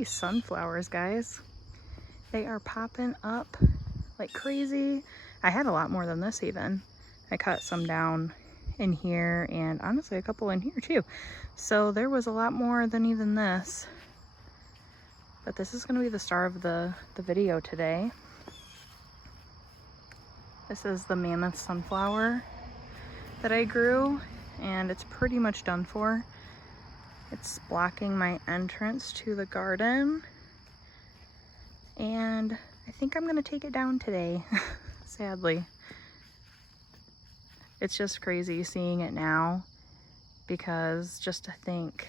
these sunflowers, guys. They are popping up like crazy. I had a lot more than this even. I cut some down in here and honestly a couple in here too. So there was a lot more than even this. But this is gonna be the star of the video today. This is the Mammoth sunflower that I grew, and it's pretty much done for. It's blocking my entrance to the garden, and I think I'm gonna take it down today, sadly. It's just crazy seeing it now, because just to think,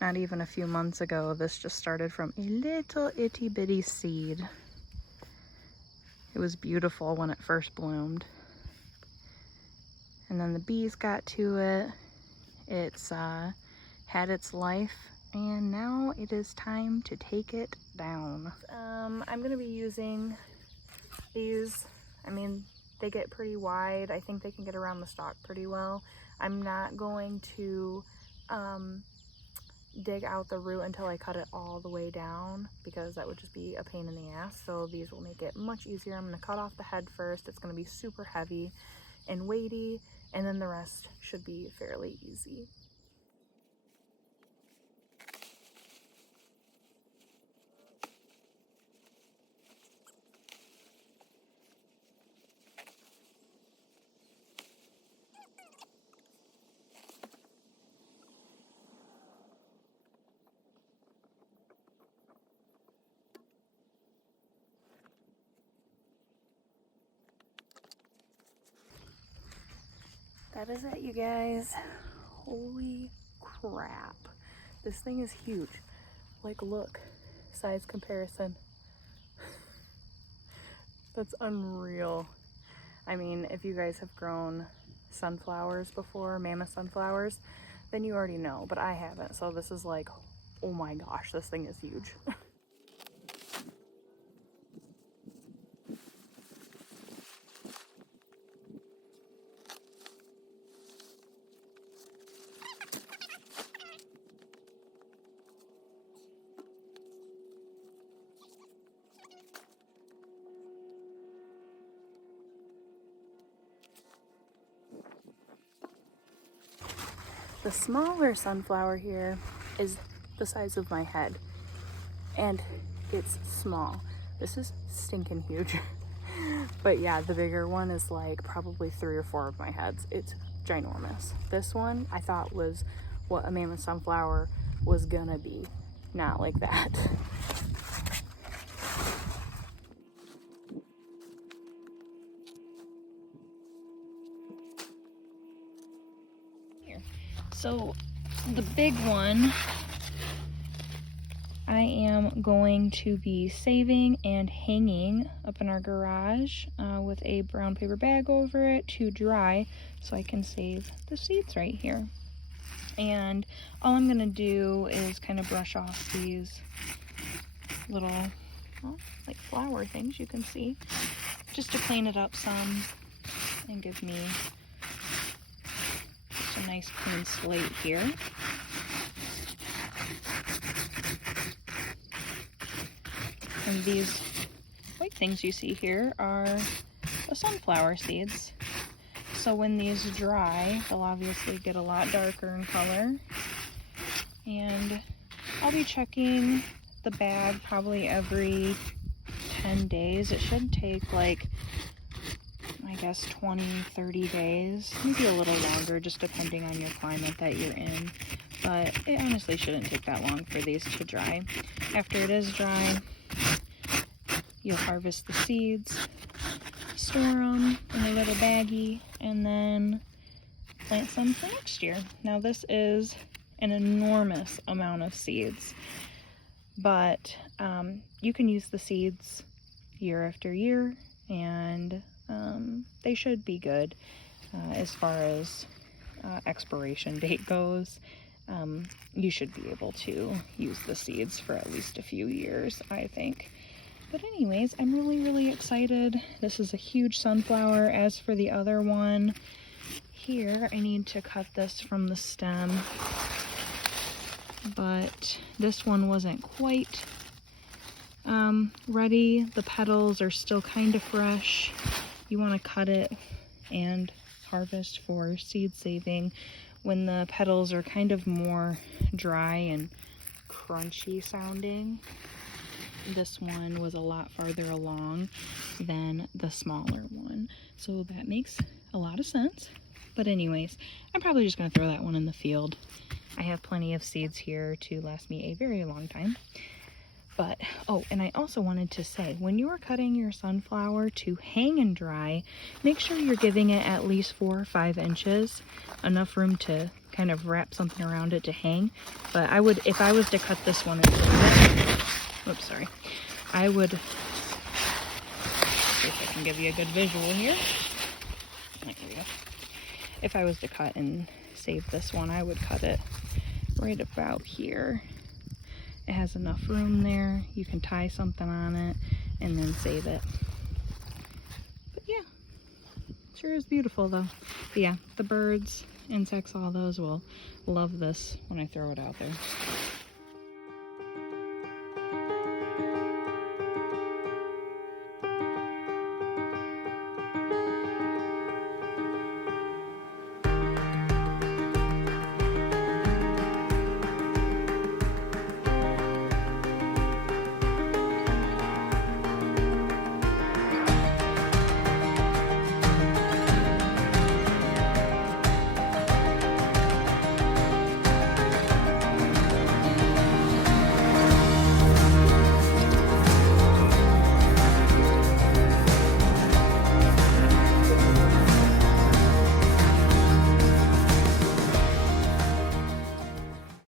not even a few months ago, this just started from a little itty bitty seed. It was beautiful when it first bloomed. And then the bees got to it. It's had its life, and now it is time to take it down. I'm gonna be using these. I mean, they get pretty wide. I think they can get around the stalk pretty well. I'm not going to dig out the root until I cut it all the way down, because that would just be a pain in the ass. So these will make it much easier. I'm going to cut off the head first. It's going to be super heavy and weighty, and then the rest should be fairly easy. That is it, you guys. Holy crap. This thing is huge. Like, look, size comparison. That's unreal. I mean, if you guys have grown sunflowers before, mammoth sunflowers, then you already know, but I haven't. So this is like, oh my gosh, this thing is huge. The smaller sunflower here is the size of my head, and it's small. This is stinking huge. But yeah, the bigger one is like probably 3 or 4 of my heads. It's ginormous. This one I thought was what a mammoth sunflower was gonna be. Not like that. So the big one I am going to be saving and hanging up in our garage with a brown paper bag over it to dry, so I can save the seeds right here. And all I'm gonna do is kind of brush off these little, well, like flower things you can see, just to clean it up some and give me just a nice clean slate here. And these white things you see here are the sunflower seeds. So when these dry, they'll obviously get a lot darker in color. And I'll be checking the bag probably every 10 days. It should take like, I guess 20, 30 days, maybe a little longer, just depending on your climate that you're in. But it honestly shouldn't take that long for these to dry. After it is dry, you'll harvest the seeds, store them in a little baggie, and then plant some for next year. Now this is an enormous amount of seeds, but you can use the seeds year after year, and they should be good as far as expiration date goes. You should be able to use the seeds for at least a few years, I think. But anyways, I'm really excited. This is a huge sunflower. As for the other one here, I need to cut this from the stem but this one wasn't quite ready. The petals are still kind of fresh. You want to cut it and harvest for seed saving when the petals are kind of more dry and crunchy sounding. This one was a lot farther along than the smaller one, so that makes a lot of sense. But anyways, I'm probably just going to throw that one in the field. I have plenty of seeds here to last me a very long time. But, oh, and I also wanted to say, when you are cutting your sunflower to hang and dry, make sure you're giving it at least 4 or 5 inches, enough room to kind of wrap something around it to hang. But I would, if I was to cut this one and save it, oops, sorry, I would, see if I can give you a good visual here. There we go. If I was to cut and save this one, I would cut it right about here. It has enough room there. You can tie something on it and then save it. But yeah, sure is beautiful though. But yeah, the birds, insects, all those will love this when I throw it out there.